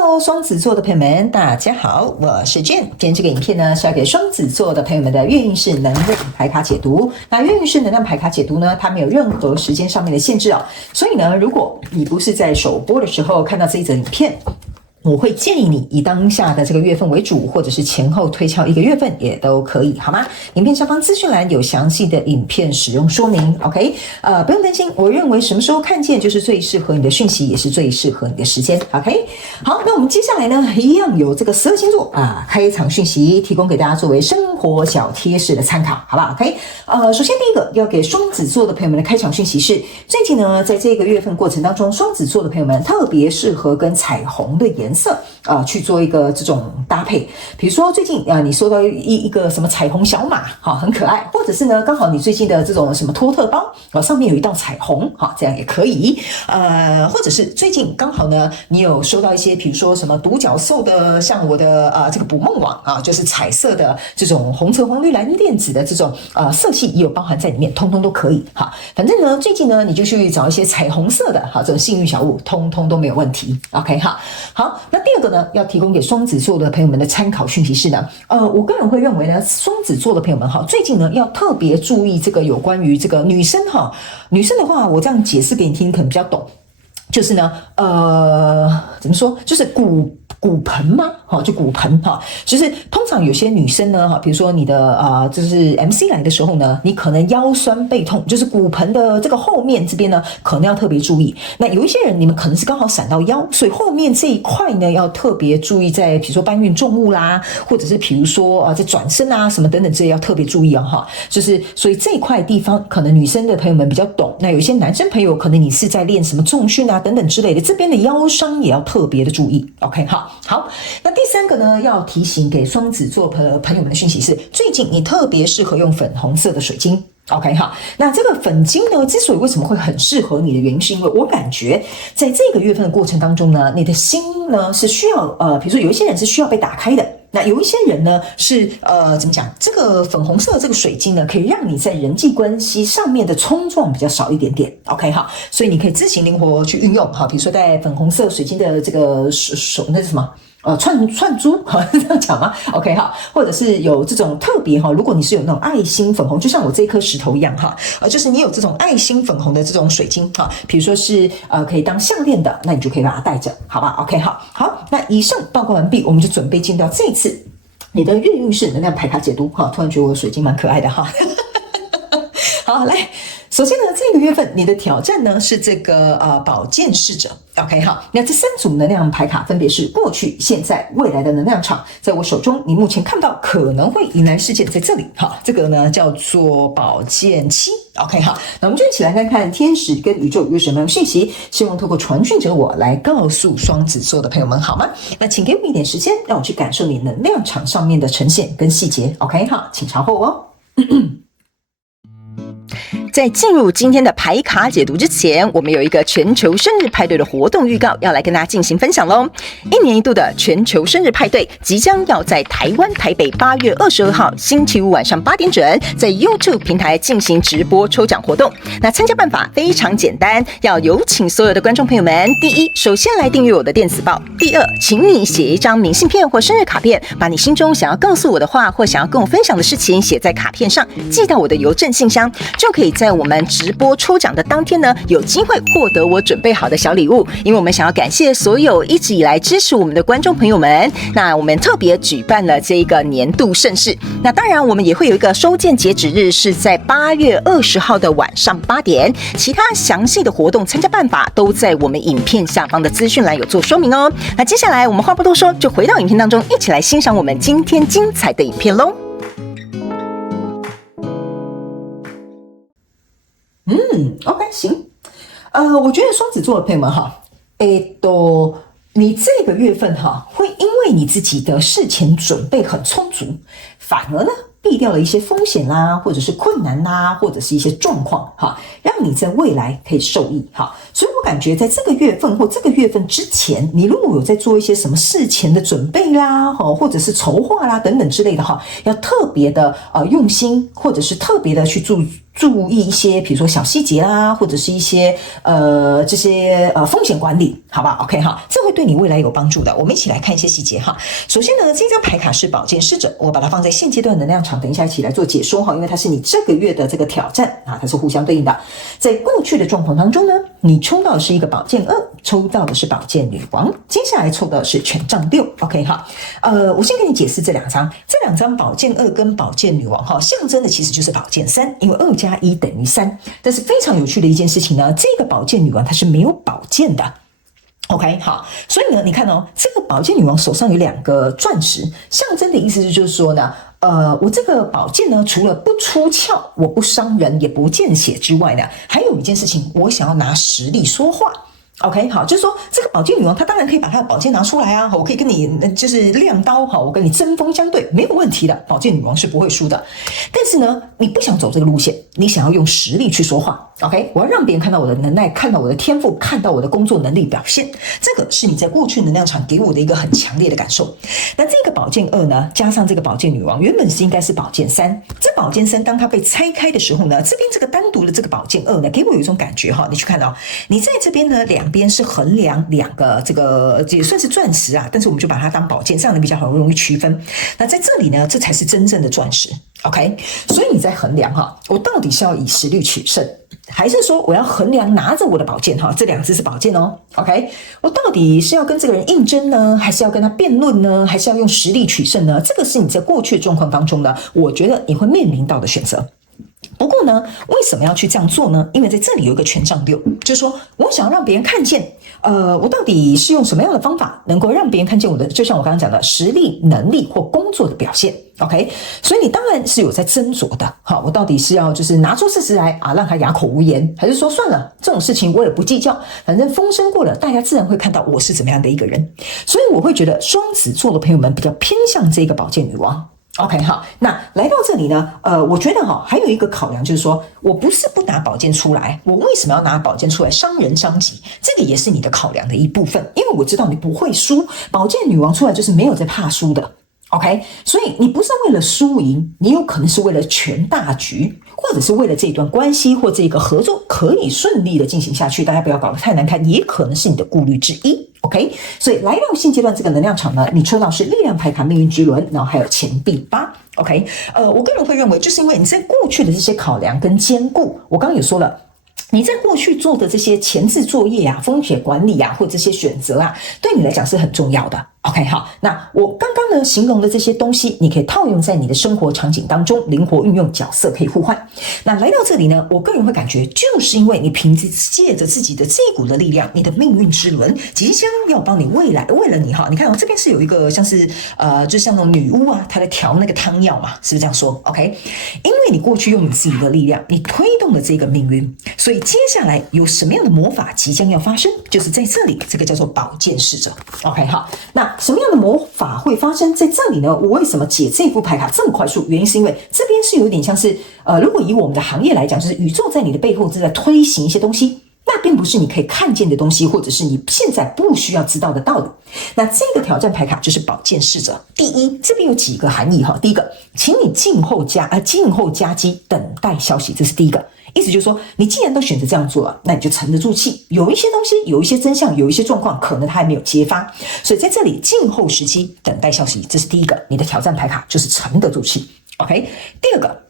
Hello， 双子座的朋友们，大家好，我是 Jane。今天这个影片呢是要给双子座的朋友们的月运势能量牌卡解读。那月运势能量牌卡解读呢，它没有任何时间上面的限制哦。所以呢，如果你不是在首播的时候看到这一则影片，我会建议你以当下的这个月份为主，或者是前后推敲一个月份也都可以，好吗？影片上方资讯栏有详细的影片使用说明 ，OK？ 不用担心，我认为什么时候看见就是最适合你的讯息，也是最适合你的时间 ，OK？ 好，那我们接下来呢，一样有这个12星座开场讯息提供给大家作为生活小贴士的参考，好不好 ？OK？ 首先第一个要给双子座的朋友们的开场讯息是，最近呢，在这个月份过程当中，双子座的朋友们特别适合跟彩虹的颜色去做一个这种搭配。比如说最近你收到一个什么彩虹小马，很可爱，或者是呢刚好你最近的这种什么托特包上面有一道彩虹，这样也可以。或者是最近刚好呢你有收到一些比如说什么独角兽的，像我的这个捕梦网就是彩色的这种红橙黄绿蓝靛紫的这种色系也有包含在里面，通通都可以。反正呢最近呢你就去找一些彩虹色的这种幸运小物，通通都没有问题。OK 好，那第二个呢要提供给双子座的朋友们的参考讯息是呢，我个人会认为呢，双子座的朋友们最近呢要特别注意这个有关于这个女生的话，我这样解释给你听可能比较懂，就是呢怎么说，就是骨盆吗？就骨盆就是通常有些女生呢，比如说你的就是 MC 来的时候呢，你可能腰酸背痛，就是骨盆的这个后面这边呢，可能要特别注意。那有一些人你们可能是刚好闪到腰，所以后面这一块呢要特别注意，在比如说搬运重物啦，或者是比如说在转身什么等等这些要特别注意就是所以这一块地方可能女生的朋友们比较懂，那有一些男生朋友可能你是在练什么重训等等之类的，这边的腰伤也要特别的注意。OK， 好，那第三个呢，要提醒给双子座朋友们的讯息是，最近你特别适合用粉红色的水晶。OK 那这个粉晶呢，之所以为什么会很适合你的原因，是因为我感觉在这个月份的过程当中呢，你的心呢是需要比如说有一些人是需要被打开的，那有一些人呢是怎么讲？这个粉红色的这个水晶呢，可以让你在人际关系上面的冲撞比较少一点点。OK 所以你可以自行灵活去运用比如说在粉红色水晶的这个手那是什么？串珠是这样讲吗 ？OK 或者是有这种特别如果你是有那种爱心粉红，就像我这一颗石头一样就是你有这种爱心粉红的这种水晶比如说是可以当项链的，那你就可以把它带着，好吧 ？OK 好，那以上报告完毕，我们就准备进到这一次你的月运势能量牌卡解读突然觉得我的水晶蛮可爱的好，来，首先呢，这个月份你的挑战呢是这个宝剑侍者。OK 那这3组能量牌卡分别是过去、现在、未来的能量场，在我手中，你目前看到可能会迎来事件在这里这个呢叫做宝剑7。OK 那我们就一起来看看天使跟宇宙有什么样的讯息，希望透过传讯者我来告诉双子座的朋友们，好吗？那请给我一点时间，让我去感受你能量场上面的呈现跟细节。OK 请稍后哦。在进入今天的牌卡解读之前，我们有一个全球生日派对的活动预告要来跟大家进行分享咯。1年1度的全球生日派对即将要在台湾台北8月22号星期五晚上8点整在 YouTube 平台进行直播抽奖活动。那参加办法非常简单，要有请所有的观众朋友们，第一，首先来订阅我的电子报；第二，请你写一张明信片或生日卡片，把你心中想要告诉我的话或想要跟我分享的事情写在卡片上，寄到我的邮政信箱，就可以在我们直播抽奖的当天呢，有机会获得我准备好的小礼物。因为我们想要感谢所有一直以来支持我们的观众朋友们，那我们特别举办了这个年度盛事。那当然我们也会有一个收件截止日是在8月20号的晚上8点，其他详细的活动参加办法都在我们影片下方的资讯栏有做说明哦。那接下来我们话不多说，就回到影片当中，一起来欣赏我们今天精彩的影片咯。OK 行，我觉得双子座的朋友们你这个月份会因为你自己的事前准备很充足，反而呢避掉了一些风险啦，或者是困难啦，或者是一些状况让你在未来可以受益所以我感觉在这个月份或这个月份之前，你如果有在做一些什么事前的准备啦或者是筹划啦等等之类的要特别的用心，或者是特别的去注意一些，比如说小细节啦，或者是一些这些风险管理，好吧 ？OK 哈，这会对你未来有帮助的。我们一起来看一些细节哈。首先呢，这张牌卡是宝剑侍者，我把它放在现阶段能量场，等一下一起来做解说哈，因为它是你这个月的这个挑战啊，它是互相对应的。在过去的状况当中呢，你抽到的是一个宝剑2，抽到的是宝剑女王，接下来抽到的是权杖6。OK 哈，我先给你解释这两张宝剑2跟宝剑女王哈，象征的其实就是宝剑3，因为2加1等于3。但是非常有趣的一件事情呢，这个宝剑女王它是没有宝剑的。OK 好，所以呢，你看哦，这个宝剑女王手上有2个钻石，象征的意思就是说呢，我这个宝剑呢，除了不出鞘，我不伤人，也不见血之外呢，还有一件事情，我想要拿实力说话。OK 好，就是说这个宝剑女王她当然可以把她的宝剑拿出来啊，我可以跟你就是亮刀哈，我跟你针锋相对没有问题的，宝剑女王是不会输的。但是呢，你不想走这个路线，你想要用实力去说话。OK， 我要让别人看到我的能耐，看到我的天赋，看到我的工作能力表现，这个是你在过去能量场给我的一个很强烈的感受。那这个宝剑2呢，加上这个宝剑女王，原本是应该是宝剑3。这宝剑3当它被拆开的时候呢，这边这个单独的这个宝剑2呢，给我有一种感觉哈，你去看到，你在这边呢两边是衡量2个这个也算是钻石啊，但是我们就把它当宝剑，这样的比较好容易区分。那在这里呢，这才是真正的钻石。OK， 所以你在衡量哈，我到底是要以实力取胜，还是说我要衡量拿着我的宝剑哈，这2只是宝剑哦。OK， 我到底是要跟这个人应征呢，还是要跟他辩论呢，还是要用实力取胜呢？这个是你在过去的状况当中呢，我觉得你会面临到的选择。不过呢，为什么要去这样做呢？因为在这里有一个权杖6，就是说我想要让别人看见，我到底是用什么样的方法能够让别人看见我的，就像我刚刚讲的实力、能力或工作的表现。OK， 所以你当然是有在斟酌的，好，我到底是要就是拿出事实来啊，让他哑口无言，还是说算了，这种事情我也不计较，反正风声过了，大家自然会看到我是怎么样的一个人。所以我会觉得双子座的朋友们比较偏向这个宝剑女王。OK 好，那来到这里呢，我觉得哈，还有一个考量就是说，我不是不拿宝剑出来，我为什么要拿宝剑出来伤人伤己？这个也是你的考量的一部分，因为我知道你不会输，宝剑女王出来就是没有在怕输的。OK， 所以你不是为了输赢，你有可能是为了全大局，或者是为了这段关系或这个合作可以顺利的进行下去，大家不要搞得太难看，也可能是你的顾虑之一。OK， 所以来到现阶段这个能量场呢，你抽到是力量牌卡、命运之轮，然后还有钱币8。OK， 我个人会认为，就是因为你在过去的这些考量跟兼顾，我刚刚也说了。你在过去做的这些前置作业啊、风险管理啊，或这些选择啊，对你来讲是很重要的。OK， 好，那我刚刚呢形容的这些东西，你可以套用在你的生活场景当中，灵活运用，角色可以互换。那来到这里呢，我个人会感觉，就是因为你借着自己的这一股的力量，你的命运之轮即将要帮你未来，为了你哈，你看这边是有一个像是就像那种女巫啊，她在调那个汤药嘛，是不是这样说 ？OK， 因为你过去用你自己的力量，你推动了这个命运，所以接下来有什么样的魔法即将要发生，就是在这里，这个叫做宝剑侍者。OK， 好，那什么样的魔法会发生在这里呢？我为什么解这副牌卡这么快速？原因是因为这边是有点像是如果以我们的行业来讲，就是宇宙在你的背后正在推行一些东西，那并不是你可以看见的东西，或者是你现在不需要知道的道理。那这个挑战牌卡就是宝剑侍者。第一，这边有几个含义哈。第一个，请你静候佳机，等待消息，这是第一个。意思就是说，你既然都选择这样做了，那你就沉得住气。有一些东西，有一些真相，有一些状况，可能它还没有揭发，所以在这里静候时机，等待消息，这是第一个。你的挑战牌卡就是沉得住气。OK， 第二个。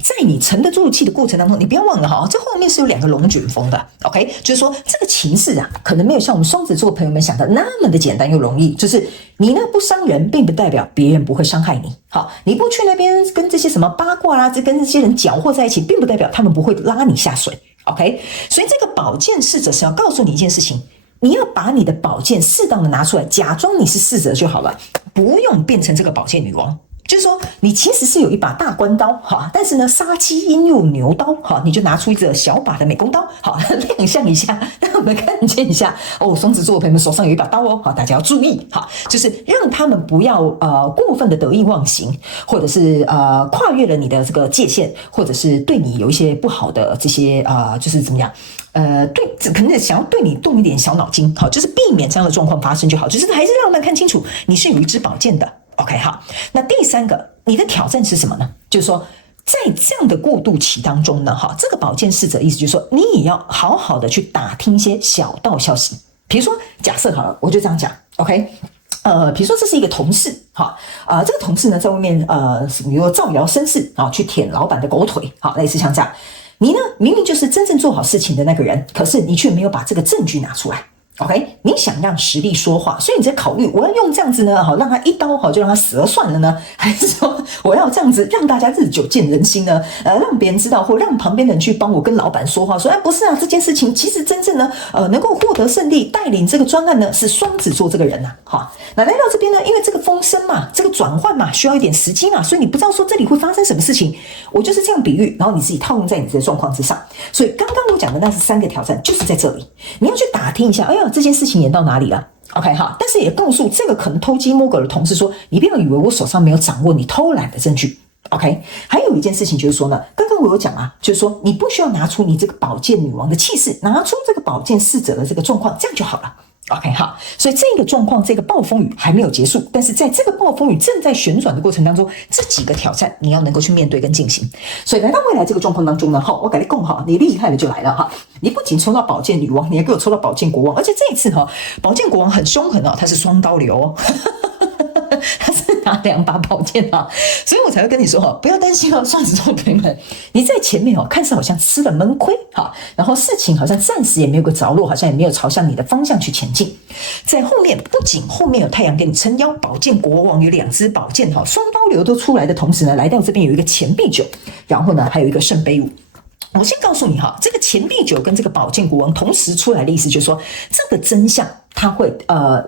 在你沉得住气的过程当中，你不要忘了哈，这后面是有2个龙卷风的 ，OK， 就是说这个情势啊，可能没有像我们双子座朋友们想的那么的简单又容易。就是你呢不伤人，并不代表别人不会伤害你。好，你不去那边跟这些什么八卦啦，跟这些人搅和在一起，并不代表他们不会拉你下水。OK， 所以这个宝剑侍者是要告诉你一件事情。你要把你的宝剑适当的拿出来，假装你是侍者就好了，不用变成这个宝剑女王。就是说，你其实是有一把大关刀哈，但是呢，杀鸡焉用牛刀哈，你就拿出一个小把的美工刀，好亮相一下，让我们看见一下哦，双子座的朋友们手上有一把刀哦，好，大家要注意哈，就是让他们不要过分的得意忘形，或者是跨越了你的这个界限，或者是对你有一些不好的这些就是怎么样。对，可能想要对你动一点小脑筋，好，就是避免这样的状况发生就好，就是还是让他们看清楚你是有一支宝剑的。OK， 好，那第3个，你的挑战是什么呢？就是说，在这样的过渡期当中呢，这个宝剑侍者意思就是说，你也要好好的去打听一些小道消息。比如说，假设好了，我就这样讲 ，OK。比如说这是一个同事，这个同事呢在外面比如说造谣生事去舔老板的狗腿，类似像这样，你呢明明就是真正做好事情的那个人，可是你却没有把这个证据拿出来。OK， 你想让实力说话，所以你在考虑我要用这样子呢，让他一刀就让他死了算了呢，还是说我要这样子让大家日久见人心呢？让别人知道，或让旁边的人去帮我跟老板说话，说不是啊，这件事情其实真正呢能够获得胜利，带领这个专案呢是双子座这个人呐，那来到这边呢，因为这个风声嘛，这个转换嘛，需要一点时机嘛，所以你不知道说这里会发生什么事情，我就是这样比喻，然后你自己套用在你的状况之上。所以刚刚我讲的那是3个挑战，就是在这里，你要去打听一下，哎呀，这件事情演到哪里了 ？OK 但是也告诉这个可能偷鸡摸狗的同事说，你不要以为我手上没有掌握你偷懒的证据。OK， 还有一件事情就是说呢，刚刚我有讲啊，就是说你不需要拿出你这个宝剑女王的气势，拿出这个宝剑侍者的这个状况，这样就好了。OK 所以这个状况，这个暴风雨还没有结束，但是在这个暴风雨正在旋转的过程当中，这几个挑战你要能够去面对跟进行。所以来到未来这个状况当中呢，我跟你讲你厉害的就来了你不仅抽到宝剑女王，你还给我抽到宝剑国王，而且这一次宝剑国王很凶狠他是双刀流他是拿2把宝剑所以我才会跟你说不要担心双子座朋友们，你在前面看似好像吃了闷亏然后事情好像暂时也没有个着落，好像也没有朝向你的方向去前进。在后面不仅后面有太阳给你撑腰，宝剑国王有2支宝剑双刀流都出来的同时呢，来到这边有一个钱币9，然后呢还有一个圣杯5。我先告诉你这个钱币9跟这个宝剑国王同时出来的意思就是说，这个真相它会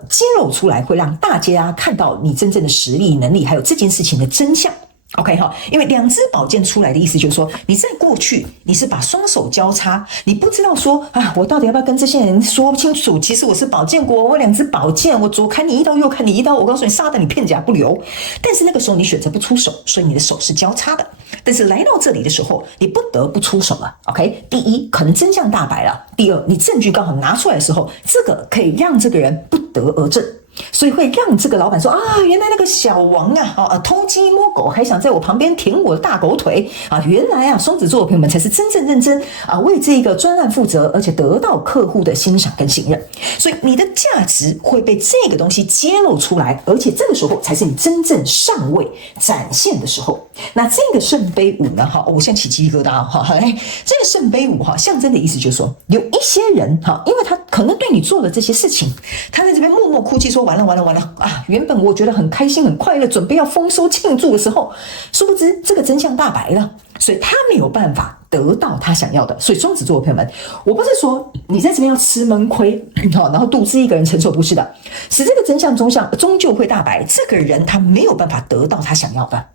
揭露出来，会让大家看到你真正的实力能力，还有这件事情的真相。OK 因为2支宝剑出来的意思就是说，你在过去你是把双手交叉，你不知道说我到底要不要跟这些人说清楚，其实我是宝剑国，我2支宝剑，我左砍你一刀，右砍你一刀，我告诉你杀得你片甲不留。但是那个时候你选择不出手，所以你的手是交叉的。但是来到这里的时候，你不得不出手了。OK， 第一，可能真相大白了；第二，你证据刚好拿出来的时候，这个可以让这个人不得而正。所以会让这个老板说原来那个小王偷鸡摸狗，还想在我旁边舔我的大狗腿原来双子座的朋友们才是真正认真为这个专案负责，而且得到客户的欣赏跟信任。所以你的价值会被这个东西揭露出来，而且这个时候才是你真正上位展现的时候。那这个圣杯5呢我现在起鸡皮疙瘩这个圣杯5象征的意思就是说，有一些人因为他可能对你做了这些事情，他在这边默默哭泣说完了原本我觉得很开心很快乐，准备要丰收庆祝的时候，殊不知这个真相大白了，所以他没有办法得到他想要的。所以双子座的朋友们，我不是说你在这边要吃闷亏然后独自一个人承受，不是的，是这个真相终究会大白，这个人他没有办法得到他想要的。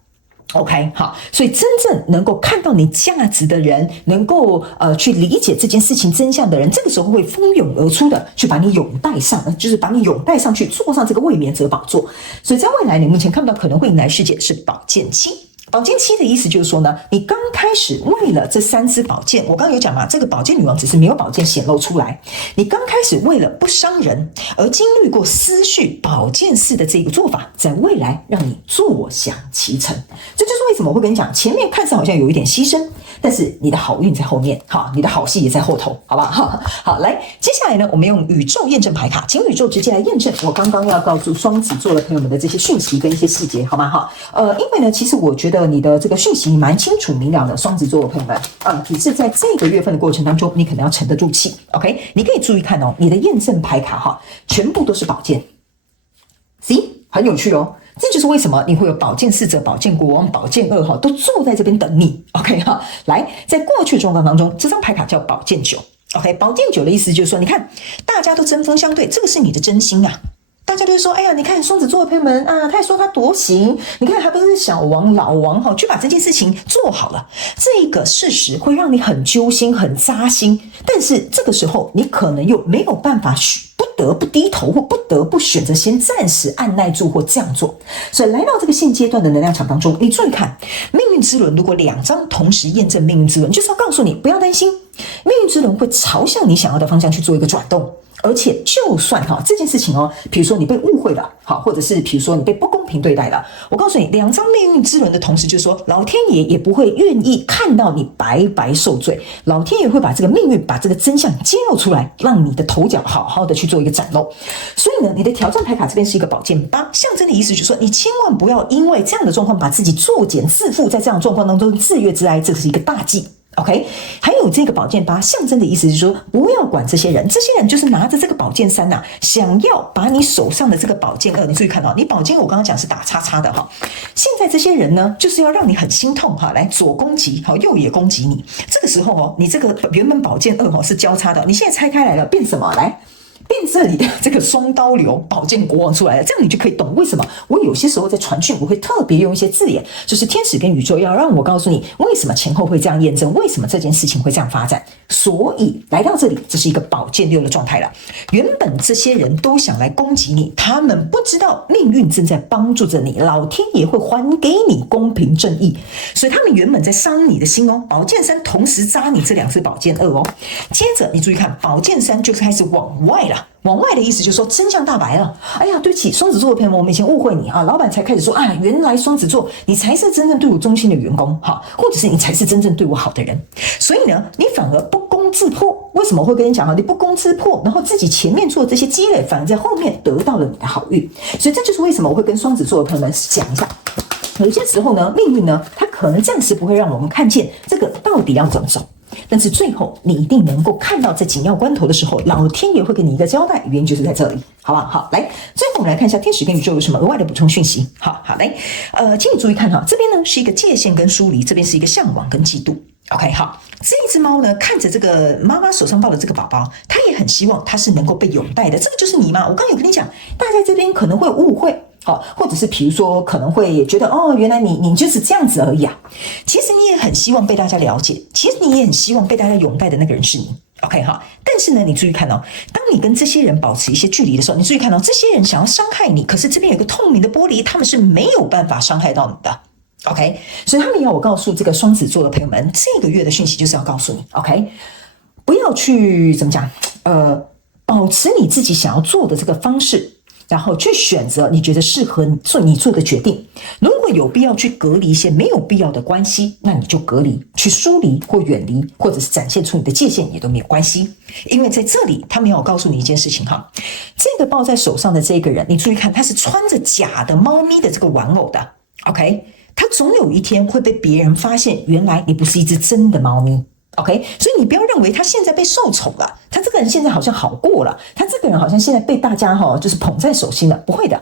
OK， 所以真正能够看到你价值的人，能够去理解这件事情真相的人，这个时候会蜂拥而出的去把你拥戴上，就是把你拥戴上去，坐上这个卫冕者宝座。所以在未来你目前看不到可能会迎来世界是宝剑7。宝剑7的意思就是说呢，你刚开始为了这3支宝剑，我刚刚有讲嘛，这个宝剑女王只是没有宝剑显露出来，你刚开始为了不伤人而经历过思绪宝剑式的这个做法，在未来让你坐享其成。这就是为什么我会跟你讲，前面看似好像有一点牺牲，但是你的好运在后面，你的好戏也在后头，好不好？好，来，接下来呢，我们用宇宙验证牌卡，请宇宙直接来验证我刚刚要告诉双子座的朋友们的这些讯息跟一些细节，好吗？因为呢，其实我觉得你的这个讯息蛮清楚明了的，双子座的朋友们，只是在这个月份的过程当中，你可能要沉得住气。OK， 你可以注意看你的验证牌卡全部都是宝剑 ，See， 很有趣哦。这就是为什么你会有宝剑侍者、宝剑国王、宝剑2都坐在这边等你。OK 来，在过去的状况当中，这张牌卡叫宝剑9。OK， 宝剑9的意思就是说，你看大家都针锋相对，这个是你的真心啊。大家都会说，哎呀，你看双子座的朋友们他还说他多行，你看还不是小王老王去把这件事情做好了。这个事实会让你很揪心、很扎心，但是这个时候你可能又没有办法不得不低头，或不得不选择先暂时按耐住或这样做。所以来到这个现阶段的能量场当中，你注意看命运之轮，如果2张同时验证命运之轮，就是要告诉你不要担心，命运之轮会朝向你想要的方向去做一个转动。而且就算这件事情比如说你被误会了或者是比如说你被不公平对待了。我告诉你，两张命运之轮的同时，就是说老天爷也不会愿意看到你白白受罪，老天爷会把这个命运、把这个真相揭露出来，让你的头角好好的去做一个展露。所以呢，你的挑战牌卡这边是一个宝剑8，象征的意思就是说，你千万不要因为这样的状况把自己作茧自缚，在这样的状况当中自怨自哀，这是一个大忌。OK， 还有这个宝剑8象征的意思是说，不要管这些人，这些人就是拿着这个宝剑3呐，想要把你手上的这个宝剑2，你注意看到，你宝剑我刚刚讲是打叉叉的哈，现在这些人呢，就是要让你很心痛哈，来左攻击好，右也攻击你，这个时候哦，你这个原本宝剑2是交叉的，你现在拆开来了，变什么来？变这里的这个双刀流宝剑国王出来了，这样你就可以懂为什么我有些时候在传讯我会特别用一些字眼，就是天使跟宇宙要让我告诉你为什么前后会这样验证，为什么这件事情会这样发展。所以来到这里，这是一个宝剑6的状态了。原本这些人都想来攻击你，他们不知道命运正在帮助着你，老天爷会还给你公平正义，所以他们原本在伤你的心哦。宝剑3同时扎你这2只宝剑2哦。接着你注意看，宝剑3就开始往外了。往外的意思就是说真相大白了。哎呀，对不起，双子座的朋友们，我们以前误会你啊，老板才开始说啊，原来双子座你才是真正对我忠心的员工哈，或者是你才是真正对我好的人。所以呢，你反而不攻自破。为什么我会跟你讲哈？你不攻自破，然后自己前面做这些积累，反而在后面得到了你的好运。所以这就是为什么我会跟双子座的朋友们讲一下。有些时候呢，命运呢，它可能暂时不会让我们看见这个到底要怎么走。但是最后你一定能够看到，在紧要关头的时候，老天爷会给你一个交代，原因就是在这里，好不好？好，来，最后我们来看一下天使跟宇宙有什么额外的补充讯息。好，来，请你注意看哈，这边呢是一个界限跟疏离，这边是一个向往跟嫉妒。OK， 好，这一只猫呢，看着这个妈妈手上抱的这个宝宝，它也很希望它是能够被拥戴的。这个就是你嘛？我刚刚有跟你讲，大家这边可能会误会。好，或者是比如说可能会觉得哦，原来你就是这样子而已啊。其实你也很希望被大家了解，其实你也很希望被大家拥戴的那个人是你。OK 哈，但是呢，你注意看哦，当你跟这些人保持一些距离的时候，你注意看哦，这些人想要伤害你，可是这边有一个透明的玻璃，他们是没有办法伤害到你的。OK， 所以他们要我告诉这个双子座的朋友们，这个月的讯息就是要告诉你 ，OK， 不要去怎么讲，保持你自己想要做的这个方式。然后去选择你觉得适合你做的决定。如果有必要去隔离一些没有必要的关系，那你就隔离，去疏离或远离，或者是展现出你的界限也都没有关系。因为在这里，他们要我告诉你一件事情哈，这个抱在手上的这个人，你注意看，他是穿着假的猫咪的这个玩偶的 ，OK， 他总有一天会被别人发现，原来你不是一只真的猫咪。OK， 所以你不要认为他现在被受宠了，他这个人现在好像好过了，他这个人好像现在被大家就是捧在手心了，不会的，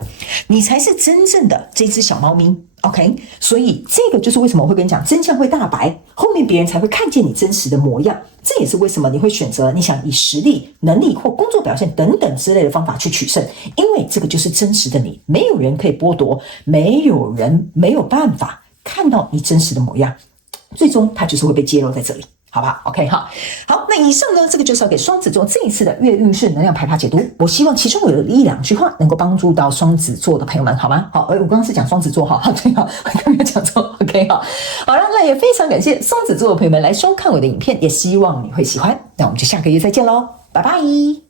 你才是真正的这只小猫咪。OK， 所以这个就是为什么我会跟你讲，真相会大白，后面别人才会看见你真实的模样。这也是为什么你会选择你想以实力、能力或工作表现等等之类的方法去取胜，因为这个就是真实的你，没有人可以剥夺，没有人没有办法看到你真实的模样，最终它就是会被揭露在这里。好吧 ，OK 哈，好，那以上呢，这个就是要给双子座这一次的月运势能量牌卡解读。我希望其中有1-2句话能够帮助到双子座的朋友们，好吗？好，我刚刚是讲双子座哈，对哈，我刚刚没有讲错 ，OK 哈。好了，那也非常感谢双子座的朋友们来收看我的影片，也希望你会喜欢。那我们就下个月再见喽，拜拜。